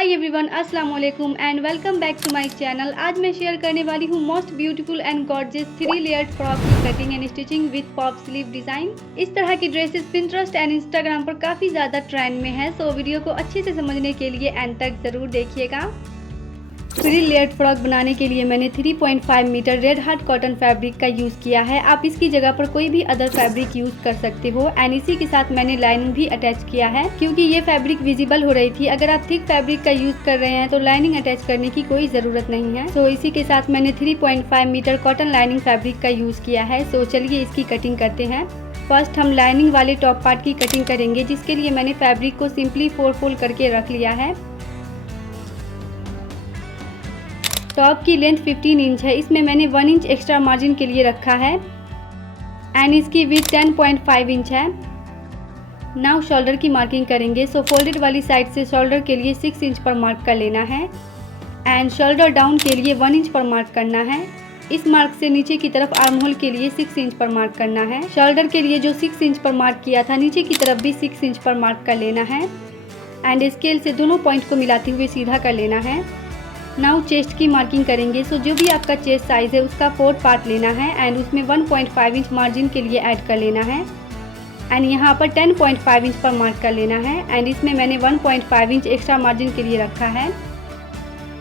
हाय everyone, अस्सलाम वालेकुम and welcome back to my channel. आज मैं शेयर करने वाली हूँ most beautiful and gorgeous 3 layered frock की cutting and stitching with pop sleeve design. इस तरह की ड्रेसेस पिंटरेस्ट एंड इंस्टाग्राम पर काफी ज्यादा ट्रेंड में है, सो वीडियो को अच्छे से समझने के लिए एंड तक जरूर देखिएगा। 3 लेयर्ड फ्रॉक बनाने के लिए मैंने 3.5 metre red heart cotton fabric का यूज़ किया है। आप इसकी जगह पर कोई भी अदर फैब्रिक यूज़ कर सकते हो एंड इसी के साथ मैंने लाइनिंग भी अटैच किया है क्योंकि ये फैब्रिक विजिबल हो रही थी। अगर आप थिक फैब्रिक का यूज़ कर रहे हैं तो लाइनिंग अटैच करने की कोई ज़रूरत नहीं है। सो इसी के साथ मैंने 3.5 मीटर कॉटन लाइनिंग फैब्रिक का यूज़ किया है। सो चलिए इसकी कटिंग करते हैं। फर्स्ट हम लाइनिंग वाले टॉप पार्ट की कटिंग करेंगे, जिसके लिए मैंने फैब्रिक को सिंपली 4 फोल्ड करके रख लिया है। टॉप की लेंथ 15 इंच है, इसमें मैंने 1 इंच एक्स्ट्रा मार्जिन के लिए रखा है एंड इसकी विड्थ 10.5 इंच है। नाउ शोल्डर की मार्किंग करेंगे। सो फोल्डेड वाली साइड से शोल्डर के लिए 6 इंच पर मार्क कर लेना है एंड शोल्डर डाउन के लिए 1 इंच पर मार्क करना है। इस मार्क से नीचे की तरफ आर्म होल के लिए 6 इंच पर मार्क करना है। शोल्डर के लिए जो 6 इंच पर मार्क किया था, नीचे की तरफ भी 6 इंच पर मार्क कर लेना है एंड स्केल से दोनों पॉइंट को मिलाते हुए सीधा कर लेना है। नाउ चेस्ट की मार्किंग करेंगे। सो जो भी आपका चेस्ट साइज है उसका 4th पार्ट लेना है एंड उसमें 1.5 इंच मार्जिन के लिए ऐड कर लेना है एंड यहाँ पर 10.5 इंच पर मार्क कर लेना है एंड इसमें मैंने 1.5 इंच एक्स्ट्रा मार्जिन के लिए रखा है।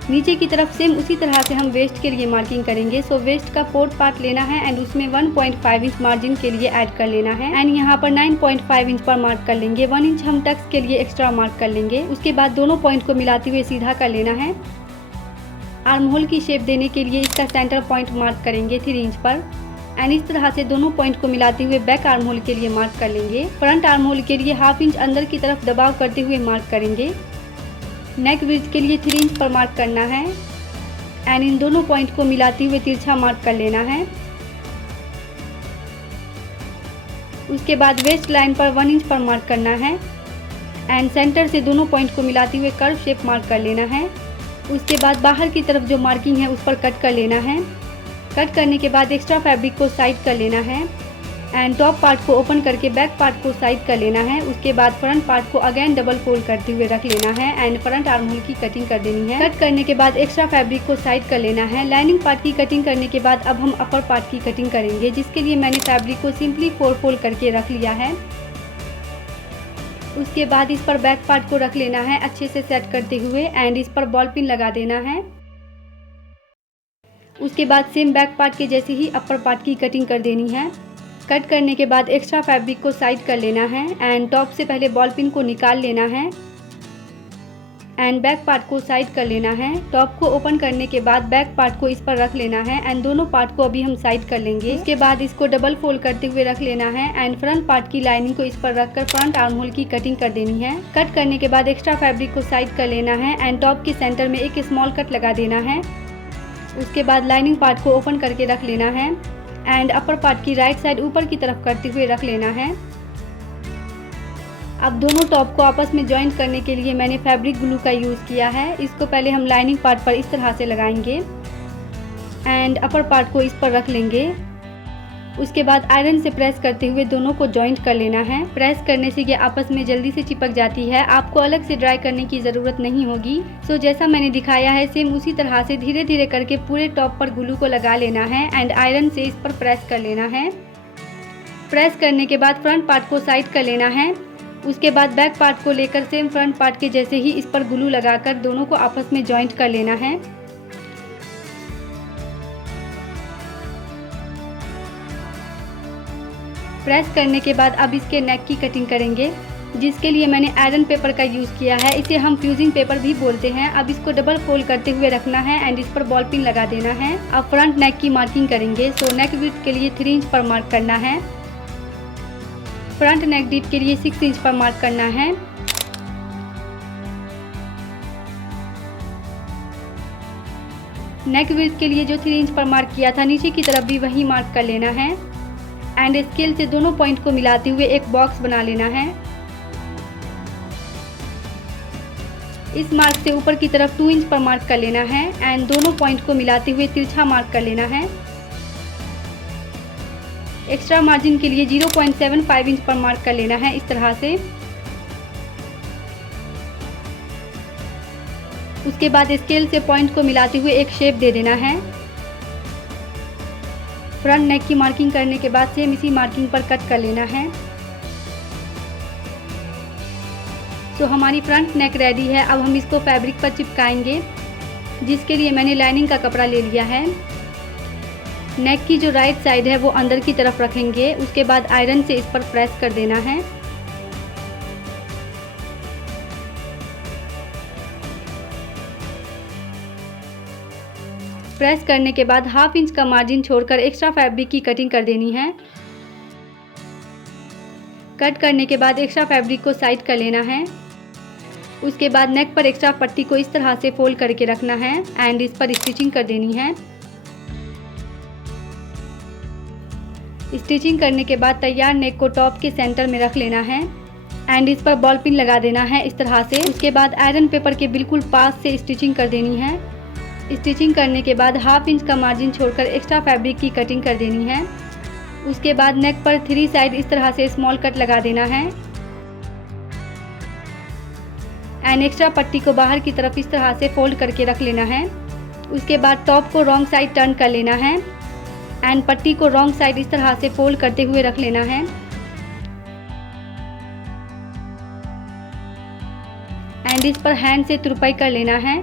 नीचे की तरफ सेम उसी तरह से हम वेस्ट के लिए मार्किंग करेंगे। सो वेस्ट का 4th पार्ट लेना है एंड उसमें 1.5 इंच मार्जिन के लिए ऐड कर लेना है एंड यहाँ पर 9.5 इंच पर मार्क कर लेंगे। 1 इंच हम टक्स के लिए एक्स्ट्रा मार्क कर लेंगे। उसके बाद दोनों पॉइंट को मिलाते हुए सीधा कर लेना है। आर्म होल की शेप देने के लिए इसका सेंटर पॉइंट मार्क करेंगे 3 इंच पर एंड इस तरह से दोनों पॉइंट को मिलाते हुए बैक आर्म होल के लिए मार्क कर लेंगे। फ्रंट आर्म होल के लिए 1/2 इंच अंदर की तरफ दबाव करते हुए मार्क करेंगे। नेक विड्थ के लिए 3 इंच पर मार्क करना है एंड इन दोनों पॉइंट को मिलाते हुए तिरछा मार्क कर लेना है। उसके बाद वेस्ट लाइन पर 1 इंच पर मार्क करना है एंड सेंटर से दोनों पॉइंट को मिलाते हुए कर्व शेप मार्क कर लेना है। उसके बाद बाहर की तरफ जो मार्किंग है उस पर कट कर लेना है। कट करने के बाद एक्स्ट्रा फैब्रिक को साइड कर लेना है एंड टॉप पार्ट को ओपन करके बैक पार्ट को साइड कर लेना है। उसके बाद फ्रंट पार्ट को अगेन डबल फोल्ड करते हुए रख लेना है एंड फ्रंट आर्म होल की कटिंग कर देनी है। कट करने के बाद एक्स्ट्रा फैब्रिक को साइड कर लेना है। लाइनिंग पार्ट की कटिंग करने के बाद अब हम अपर पार्ट की कटिंग करेंगे, जिसके लिए मैंने फैब्रिक को सिंपली 4 फोल्ड करके रख लिया है। उसके बाद इस पर बैक पार्ट को रख लेना है अच्छे से सेट करते हुए एंड इस पर बॉल पिन लगा देना है। उसके बाद सेम बैक पार्ट के जैसे ही अपर पार्ट की कटिंग कर देनी है। कट करने के बाद एक्स्ट्रा फैब्रिक को साइड कर लेना है एंड टॉप से पहले बॉल पिन को निकाल लेना है एंड बैक पार्ट को साइड कर लेना है। टॉप को ओपन करने के बाद बैक पार्ट को इस पर रख लेना है एंड दोनों पार्ट को अभी हम साइड कर लेंगे। उसके बाद इसको डबल फोल्ड करते हुए रख लेना है एंड फ्रंट पार्ट की लाइनिंग को इस पर रखकर फ्रंट आर्म होल की कटिंग कर देनी है। कट करने के बाद एक्स्ट्रा फैब्रिक को साइड कर लेना है एंड टॉप के सेंटर में एक स्मॉल कट लगा देना है। उसके बाद लाइनिंग पार्ट को ओपन करके रख लेना है एंड अपर पार्ट की राइट साइड ऊपर की तरफ करते हुए रख लेना है। अब दोनों टॉप को आपस में जॉइंट करने के लिए मैंने फैब्रिक ग्लू का यूज़ किया है। इसको पहले हम लाइनिंग पार्ट पर इस तरह से लगाएंगे एंड अपर पार्ट को इस पर रख लेंगे। उसके बाद आयरन से प्रेस करते हुए दोनों को जॉइंट कर लेना है। प्रेस करने से ये आपस में जल्दी से चिपक जाती है, आपको अलग से ड्राई करने की ज़रूरत नहीं होगी। सो जैसा मैंने दिखाया है सेम उसी तरह से धीरे धीरे करके पूरे टॉप पर ग्लू को लगा लेना है एंड आयरन से इस पर प्रेस कर लेना है। प्रेस करने के बाद फ्रंट पार्ट को साइड कर लेना है। उसके बाद बैक पार्ट को लेकर सेम फ्रंट पार्ट के जैसे ही इस पर ग्लू लगाकर दोनों को आपस में जॉइंट कर लेना है। प्रेस करने के बाद अब इसके नेक की कटिंग करेंगे, जिसके लिए मैंने आयरन पेपर का यूज़ किया है। इसे हम फ्यूजिंग पेपर भी बोलते हैं। अब इसको डबल फोल्ड करते हुए रखना है एंड इस पर बॉल पिन लगा देना है। अब फ्रंट नेक की मार्किंग करेंगे। सो नेक विड्थ के लिए 3 इंच पर मार्क करना है। फ्रंट नेक डीप के लिए 6 इंच पर मार्क करना है। नेक विड्थ के लिए जो 3 इंच पर मार्क किया था, नीचे की तरफ भी वही मार्क कर लेना है एंड स्केल से दोनों पॉइंट को मिलाते हुए एक बॉक्स बना लेना है। इस मार्क से ऊपर की तरफ 2 इंच पर मार्क कर लेना है एंड दोनों पॉइंट को मिलाते हुए तिरछा मार्क कर लेना है। एक्स्ट्रा मार्जिन के लिए 0.75 इंच पर मार्क कर लेना है इस तरह से। उसके बाद स्केल से पॉइंट को मिलाते हुए एक शेप दे देना है। फ्रंट नेक की मार्किंग करने के बाद सेम इसी मार्किंग पर कट कर लेना है। तो हमारी फ्रंट नेक रेडी है। अब हम इसको फैब्रिक पर चिपकाएंगे, जिसके लिए मैंने लाइनिंग का कपड़ा ले लिया है। नेक की जो राइट साइड है वो अंदर की तरफ रखेंगे। उसके बाद आयरन से इस पर प्रेस कर देना है। प्रेस करने के बाद 1/2 इंच का मार्जिन छोड़कर एक्स्ट्रा फैब्रिक की कटिंग कर देनी है। कट करने के बाद एक्स्ट्रा फैब्रिक को साइड कर लेना है। उसके बाद नेक पर एक्स्ट्रा पट्टी को इस तरह से फोल्ड करके रखना है एंड इस पर स्टिचिंग कर देनी है। स्टिचिंग करने के बाद तैयार नेक को टॉप के सेंटर में रख लेना है एंड इस पर बॉल पिन लगा देना है इस तरह से। उसके बाद आयरन पेपर के बिल्कुल पास से स्टिचिंग कर देनी है। स्टिचिंग करने के बाद 1/2 इंच का मार्जिन छोड़कर एक्स्ट्रा फैब्रिक की कटिंग कर देनी है। उसके बाद नेक पर 3 साइड इस तरह से स्मॉल कट लगा देना है एंड एक्स्ट्रा पट्टी को बाहर की तरफ इस तरह से फोल्ड करके रख लेना है। उसके बाद टॉप को रॉन्ग साइड टर्न कर लेना है एंड पट्टी को रॉन्ग साइड इस तरह से फोल्ड करते हुए रख लेना है एंड इस पर हैंड से तुरपाई कर लेना है।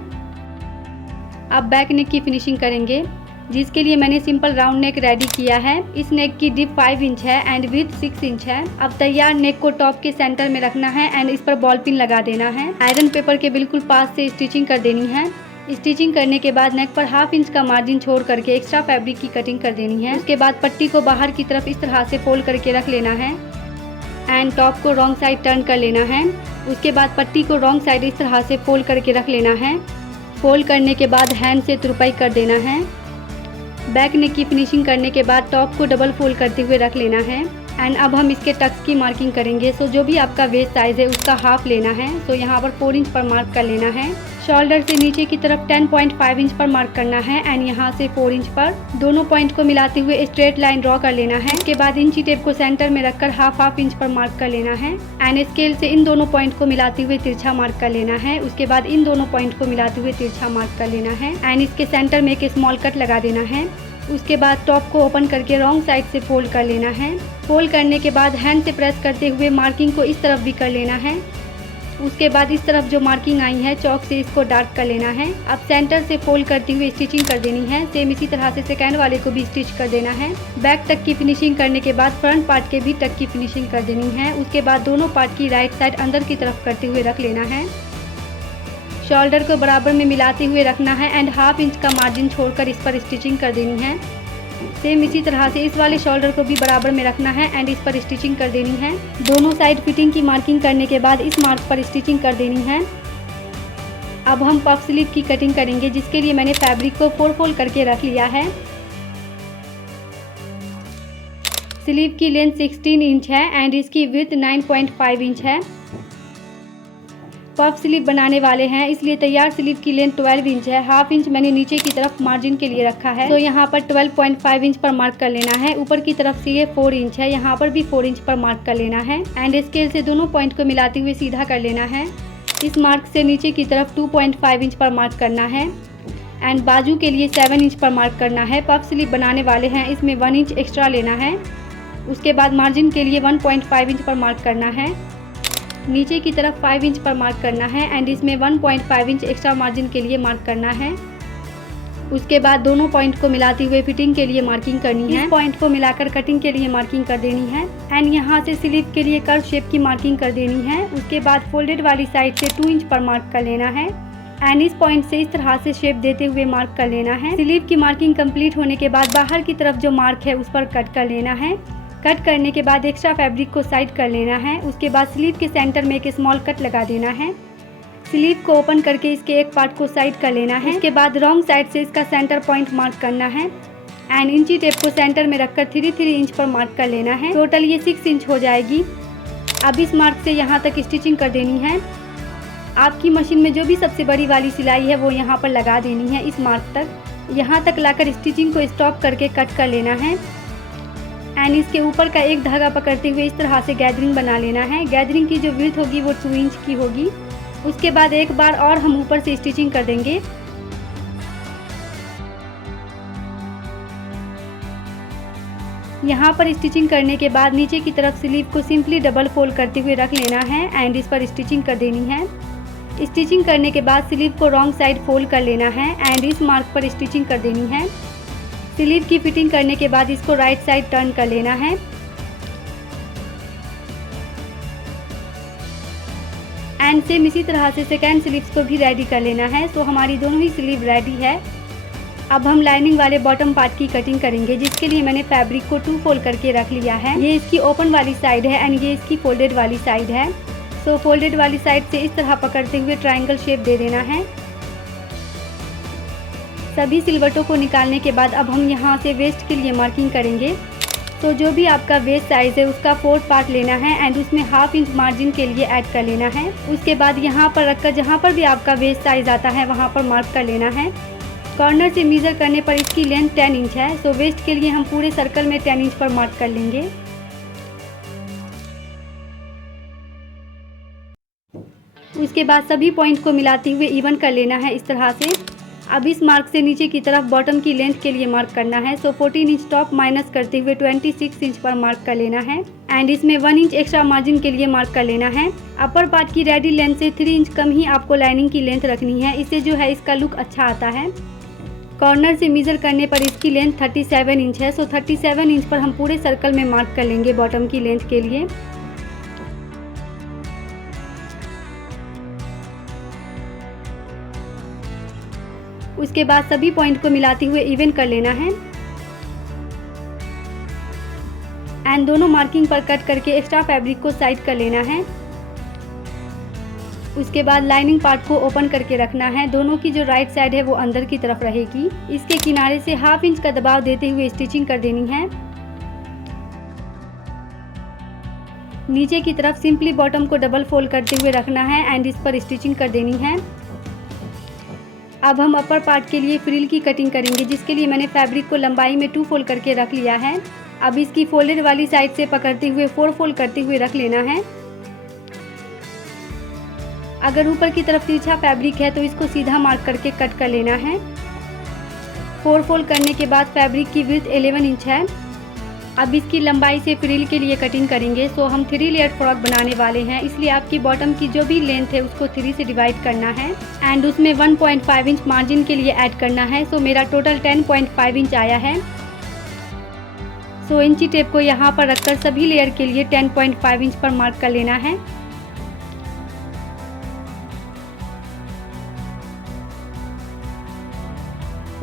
अब बैक नेक की फिनिशिंग करेंगे, जिसके लिए मैंने सिंपल राउंड नेक रेडी किया है। इस नेक की डिप 5 इंच है एंड विड्थ 6 इंच है। अब तैयार नेक को टॉप के सेंटर में रखना है एंड इस पर बॉल पिन लगा देना है। आयरन पेपर के बिल्कुल पास से स्टिचिंग कर देनी है। स्टिचिंग करने के बाद नेक पर 1/2 इंच का मार्जिन छोड़ करके एक्स्ट्रा फैब्रिक की कटिंग कर देनी है। उसके बाद पट्टी को बाहर की तरफ इस तरह से फोल्ड करके रख लेना है एंड टॉप को रॉन्ग साइड टर्न कर लेना है। उसके बाद पट्टी को रॉन्ग साइड इस तरह से फोल्ड करके रख लेना है। फोल्ड करने के बाद हैंड से तुरपाई कर देना है। बैक नेक की फिनिशिंग करने के बाद टॉप को डबल फोल्ड करते हुए रख लेना है एंड अब हम इसके टक्स की मार्किंग करेंगे। सो जो भी आपका वेस्ट साइज़ है उसका हाफ लेना है। सो यहाँ पर 4 इंच पर मार्क कर लेना है। शोल्डर से नीचे की तरफ 10.5 इंच पर मार्क करना है एंड यहाँ से 4 इंच पर दोनों पॉइंट को मिलाते हुए स्ट्रेट लाइन ड्रॉ कर लेना है। उसके बाद इंची टेप को सेंटर में रखकर हाफ इंच पर मार्क कर लेना है एंड स्केल से इन दोनों पॉइंट को मिलाते हुए तिरछा मार्क कर लेना है। उसके बाद इन दोनों पॉइंट को मिलाते हुए तिरछा मार्क कर लेना है एंड इसके सेंटर में एक स्मॉल कट लगा देना है। उसके बाद टॉप को ओपन करके रॉन्ग साइड से फोल्ड कर लेना है। फोल्ड करने के बाद हैंड से प्रेस करते हुए मार्किंग को इस तरफ भी कर लेना है। उसके बाद इस तरफ जो मार्किंग आई है चौक से इसको डार्क कर लेना है। अब सेंटर से फोल्ड करते हुए स्टिचिंग कर देनी है। सेम इसी तरह से सेकेंड वाले को भी स्टिच कर देना है। बैक तक की फिनिशिंग करने के बाद फ्रंट पार्ट के भी तक की फिनिशिंग कर देनी है। उसके बाद दोनों पार्ट की राइट साइड अंदर की तरफ करते हुए रख लेना है। शोल्डर को बराबर में मिलाते हुए रखना है एंड 1/2 इंच का मार्जिन छोड़कर इस पर स्टिचिंग कर देनी है। सेम इसी तरह से इस वाले शोल्डर को भी बराबर में रखना है एंड इस पर स्टिचिंग कर देनी है। दोनों साइड फिटिंग की मार्किंग करने के बाद इस मार्क पर स्टिचिंग कर देनी है। अब हम पफ स्लीव की कटिंग करेंगे, जिसके लिए मैंने फैब्रिक को 4 फोल्ड करके रख लिया है। स्लीव की लेंथ 16 इंच है एंड इसकी विड्थ 9.5 इंच है। पफ स्लीव बनाने वाले हैं, इसलिए तैयार स्लीव की लेंथ 12 इंच है। 1/2 इंच मैंने नीचे की तरफ मार्जिन के लिए रखा है। तो यहाँ पर 12.5 इंच पर मार्क कर लेना है। ऊपर की तरफ से ये 4 इंच है, यहाँ पर भी 4 इंच पर मार्क कर लेना है एंड स्केल से दोनों पॉइंट को मिलाते हुए सीधा कर लेना है। इस मार्क से नीचे की तरफ 2.5 इंच पर मार्क करना है एंड बाजू के लिए 7 इंच पर मार्क करना है। पफ स्लीव बनाने वाले हैं, इसमें 1 इंच एक्स्ट्रा लेना है। उसके बाद मार्जिन के लिए 1.5 इंच पर मार्क करना है। नीचे की तरफ 5 इंच पर मार्क करना है एंड इसमें 1.5 इंच एक्स्ट्रा मार्जिन के लिए मार्क करना है। उसके बाद दोनों पॉइंट को मिलाते हुए फिटिंग के लिए मार्किंग करनी है। इस पॉइंट को मिलाकर कटिंग के लिए मार्किंग कर देनी है एंड यहाँ से स्लीव के लिए कर्व शेप की मार्किंग कर देनी है। उसके बाद फोल्डेड वाली साइड से 2 इंच पर मार्क कर लेना है एंड इस पॉइंट से इस तरह से शेप देते हुए मार्क कर लेना है। स्लीव की मार्किंग कंप्लीट होने के बाद बाहर की तरफ जो मार्क है उस पर कट कर लेना है। कट करने के बाद एक्स्ट्रा फैब्रिक को साइड कर लेना है। उसके बाद स्लीव के सेंटर में एक स्मॉल कट लगा देना है। स्लीव को ओपन करके इसके एक पार्ट को साइड कर लेना है। उसके बाद रॉन्ग साइड से इसका सेंटर पॉइंट मार्क करना है एंड इंची टेप को सेंटर में रखकर 3 इंच पर मार्क कर लेना है। टोटल ये 6 इंच हो जाएगी। अब इस मार्क से यहाँ तक स्टिचिंग कर देनी है। आपकी मशीन में जो भी सबसे बड़ी वाली सिलाई है वो यहाँ पर लगा देनी है इस मार्क तक। यहाँ तक लाकर स्टिचिंग को स्टॉप करके कट कर लेना है एंड इसके ऊपर का एक धागा पकड़ते हुए इस तरह से गैदरिंग बना लेना है। गैदरिंग की जो विड्थ होगी वो 2 इंच की होगी उसके बाद एक बार और हम ऊपर से स्टिचिंग कर देंगे। यहाँ पर स्टिचिंग करने के बाद नीचे की तरफ स्लीव को सिंपली डबल फोल्ड करते हुए रख लेना है एंड इस पर स्टिचिंग कर देनी है। स्टिचिंग करने के बाद स्लीव को रॉन्ग साइड फोल्ड कर लेना है एंड इस मार्क पर स्टिचिंग कर देनी है। स्लीव की फिटिंग करने के बाद इसको राइट साइड टर्न कर लेना है। एंड सेम इसी तरह से सेकेंड स्लीव्स को भी रेडी कर लेना है। सो हमारी दोनों ही स्लीव रेडी है। अब हम लाइनिंग वाले बॉटम पार्ट की कटिंग करेंगे, जिसके लिए मैंने फैब्रिक को 2 फोल्ड करके रख लिया है। ये इसकी ओपन वाली साइड है एंड ये इसकी फोल्डेड वाली साइड है। सो फोल्डेड वाली साइड से इस तरह पकड़ते हुए ट्रायंगल शेप दे देना है। सभी सिलवटों को निकालने के बाद अब हम यहाँ से वेस्ट के लिए मार्किंग करेंगे। तो जो भी आपका वेस्ट साइज़ है उसका 4th पार्ट लेना है एंड उसमें 1/2 इंच मार्जिन के लिए ऐड कर लेना है। उसके बाद यहाँ पर रखकर जहाँ पर भी आपका वेस्ट साइज़ आता है वहाँ पर मार्क कर लेना है। कॉर्नर से मेज़र करने पर इसकी लेंथ 10 इंच है। सो वेस्ट के लिए हम पूरे सर्कल में 10 इंच पर मार्क कर लेंगे। उसके बाद सभी पॉइंट को मिलाते हुए इवन कर लेना है इस तरह से। अब इस मार्क से नीचे की तरफ बॉटम की लेंथ के लिए मार्क करना है। सो 14 इंच टॉप माइनस करते हुए 26 इंच पर मार्क कर लेना है एंड इसमें 1 इंच एक्स्ट्रा मार्जिन के लिए मार्क कर लेना है। अपर पार्ट की रेडी लेंथ से 3 इंच कम ही आपको लाइनिंग की लेंथ रखनी है। इससे जो है इसका लुक अच्छा आता है। कॉर्नर से मेज़र करने पर इसकी लेंथ 37 इंच है। सो 37 इंच पर हम पूरे सर्कल में मार्क कर लेंगे बॉटम की लेंथ के लिए। उसके बाद सभी पॉइंट को मिलाते हुए इवन कर लेना है एंड दोनों मार्किंग पर कट करके एक्स्ट्रा फैब्रिक को साइड कर लेना है। उसके बाद लाइनिंग पार्ट को ओपन करके रखना है। दोनों की जो राइट साइड है वो अंदर की तरफ रहेगी। इसके किनारे से 1/2 इंच का दबाव देते हुए स्टिचिंग कर देनी है। नीचे की तरफ सिंपली बॉटम को डबल फोल्ड करते हुए रखना है एंड इस पर स्टिचिंग कर देनी है। अब हम अपर पार्ट के लिए फ्रिल की कटिंग करेंगे, जिसके लिए मैंने फैब्रिक को लंबाई में 2 फोल्ड करके रख लिया है। अब इसकी फोल्डेड वाली साइड से पकड़ते हुए 4 फोल्ड करते हुए रख लेना है। अगर ऊपर की तरफ तिरछा फैब्रिक है तो इसको सीधा मार्क करके कट कर लेना है। 4 फोल्ड करने के बाद फैब्रिक की विड्थ 11 इंच है। अब इसकी लंबाई से फ्रिल के लिए कटिंग करेंगे। सो हम 3 लेयर फ्रॉक बनाने वाले हैं, इसलिए आपकी बॉटम की जो भी लेंथ है उसको 3 से डिवाइड करना है एंड उसमें 1.5 इंच मार्जिन के लिए ऐड करना है। सो मेरा टोटल 10.5 इंच आया है। सो इंची टेप को यहाँ पर रखकर सभी लेयर के लिए 10.5 इंच पर मार्क कर लेना है।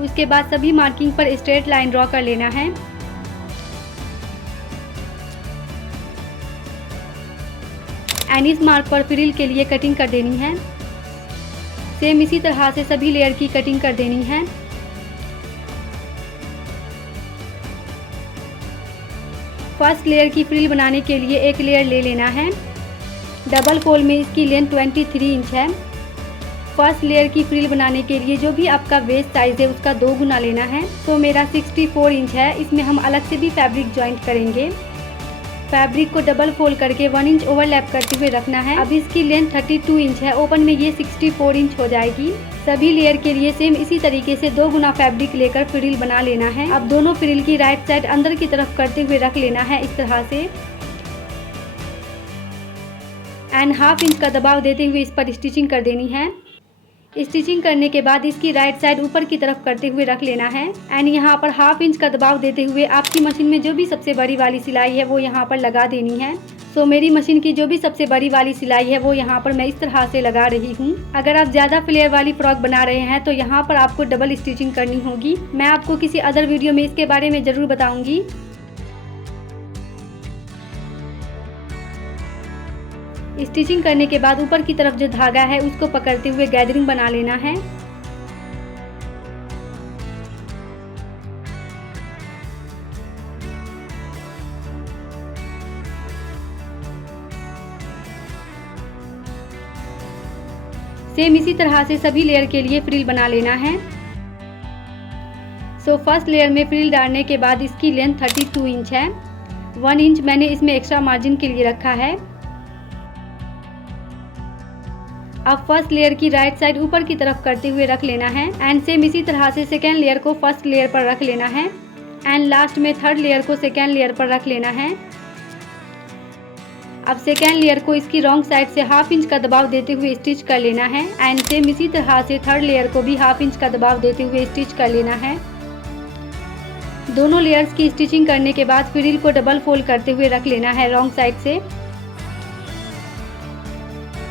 उसके बाद सभी मार्किंग पर स्ट्रेट लाइन ड्रॉ कर लेना है। एंड इस मार्क पर फ्रिल के लिए कटिंग कर देनी है। सेम इसी तरह से सभी लेयर की कटिंग कर देनी है। फर्स्ट लेयर की फ्रिल बनाने के लिए एक लेयर ले लेना है। डबल फोल्ड में इसकी लेंथ 23 इंच है। फर्स्ट लेयर की फ्रिल बनाने के लिए जो भी आपका वेस्ट साइज है उसका 2 गुना लेना है। तो मेरा 64 इंच है। इसमें हम अलग से भी फैब्रिक ज्वाइंट करेंगे। फैब्रिक को डबल फोल्ड करके 1 इंच ओवरलैप करते हुए रखना है। अब इसकी लेंथ 32 इंच है। ओपन में ये 64 इंच हो जाएगी। सभी लेयर के लिए सेम इसी तरीके से 2 गुना फैब्रिक लेकर फ्रिल बना लेना है। अब दोनों फ्रिल की राइट साइड अंदर की तरफ करते हुए रख लेना है इस तरह से एंड 1/2 इंच का दबाव देते हुए इस पर स्टिचिंग कर देनी है। स्टिचिंग करने के बाद इसकी राइट साइड ऊपर की तरफ करते हुए रख लेना है एंड यहाँ पर 1/2 इंच का दबाव देते हुए आपकी मशीन में जो भी सबसे बड़ी वाली सिलाई है वो यहाँ पर लगा देनी है। सो मेरी मशीन की जो भी सबसे बड़ी वाली सिलाई है वो यहाँ पर मैं इस तरह से लगा रही हूँ। अगर आप ज़्यादा फ्लेयर वाली फ्रॉक बना रहे हैं तो यहाँ पर आपको डबल स्टिचिंग करनी होगी। मैं आपको किसी अदर वीडियो में इसके बारे में ज़रूर बताऊँगी। स्टिचिंग करने के बाद ऊपर की तरफ जो धागा है उसको पकड़ते हुए गैदरिंग बना लेना है। सेम इसी तरह से सभी लेयर के लिए फ्रिल बना लेना है। सो फर्स्ट लेयर में फ्रिल डालने के बाद इसकी लेंथ 32 इंच है। 1 इंच मैंने इसमें एक्स्ट्रा मार्जिन के लिए रखा है। अब फर्स्ट लेयर की राइट साइड ऊपर की तरफ करते हुए रख लेना है एंड सेम इसी तरह से सेकेंड लेयर को फर्स्ट लेयर पर रख लेना है एंड लास्ट में थर्ड लेयर को सेकेंड लेयर पर रख लेना है। अब सेकेंड लेयर को इसकी रॉन्ग साइड से हाफ इंच का दबाव देते हुए स्टिच कर लेना है एंड सेम इसी तरह से थर्ड लेयर को भी हाफ इंच का दबाव देते हुए स्टिच कर लेना है। दोनों लेयर्स की स्टिचिंग करने के बाद फ्रिल को डबल फोल्ड करते हुए रख लेना है रॉन्ग साइड से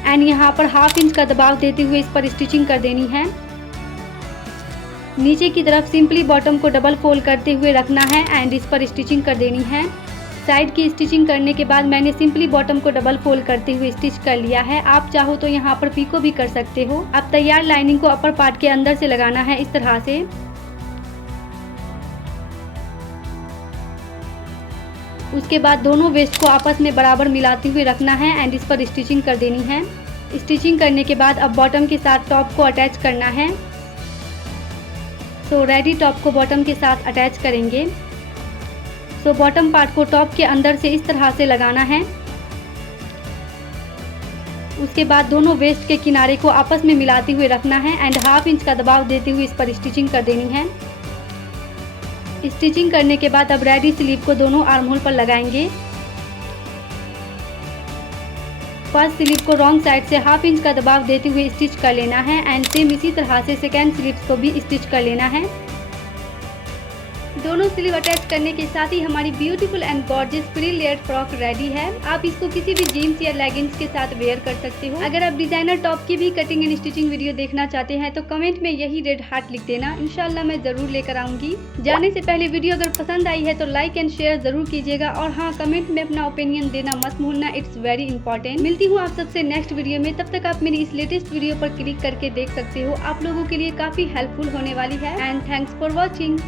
एंड यहाँ पर हाफ इंच का दबाव देते हुए इस पर स्टिचिंग कर देनी है। नीचे की तरफ सिंपली बॉटम को डबल फोल्ड करते हुए रखना है एंड इस पर स्टिचिंग कर देनी है। साइड की स्टिचिंग करने के बाद मैंने सिंपली बॉटम को डबल फोल्ड करते हुए स्टिच कर लिया है। आप चाहो तो यहाँ पर पीको भी कर सकते हो। अब तैयार लाइनिंग को अपर पार्ट के अंदर से लगाना है इस तरह से। उसके बाद दोनों वेस्ट को आपस में बराबर मिलाते हुए रखना है एंड इस पर स्टिचिंग कर देनी है। स्टिचिंग करने के बाद अब बॉटम के साथ टॉप को अटैच करना है। सो रेडी टॉप को बॉटम के साथ अटैच करेंगे। सो बॉटम पार्ट को टॉप के अंदर से इस तरह से लगाना है। उसके बाद दोनों वेस्ट के किनारे को आपस में मिलाते हुए रखना है एंड हाफ इंच का दबाव देते हुए इस पर स्टिचिंग कर देनी है। स्टिचिंग करने के बाद अब रेडी स्लीव को दोनों आर्म होल पर लगाएंगे। फर्स्ट स्लीव को रॉन्ग साइड से हाफ इंच का दबाव देते हुए स्टिच कर लेना है एंड सेम इसी तरह से सेकेंड स्लीव को भी स्टिच कर लेना है। दोनों स्लीव अटैच करने के साथ ही हमारी beautiful and gorgeous free layered frock ready है। आप इसको किसी भी जीन्स या लेगिंग्स के साथ वेयर कर सकते हो। अगर आप डिजाइनर टॉप की भी कटिंग एंड स्टिचिंग वीडियो देखना चाहते हैं तो कमेंट में यही रेड हार्ट लिख देना, इंशाल्लाह मैं जरूर लेकर आऊंगी। जाने से पहले वीडियो अगर पसंद आई है तो लाइक एंड शेयर जरूर कीजिएगा और हाँ, कमेंट में अपना ओपिनियन देना मत भूलना, इट्स वेरी इंपॉर्टेंट। मिलती हूँ आप सबसे नेक्स्ट वीडियो में, तब तक आप मेरी इस लेटेस्ट वीडियो पर क्लिक करके देख सकते हो। आप लोगों के लिए काफी हेल्पफुल होने वाली है एंड थैंक्स फॉर वॉचिंग।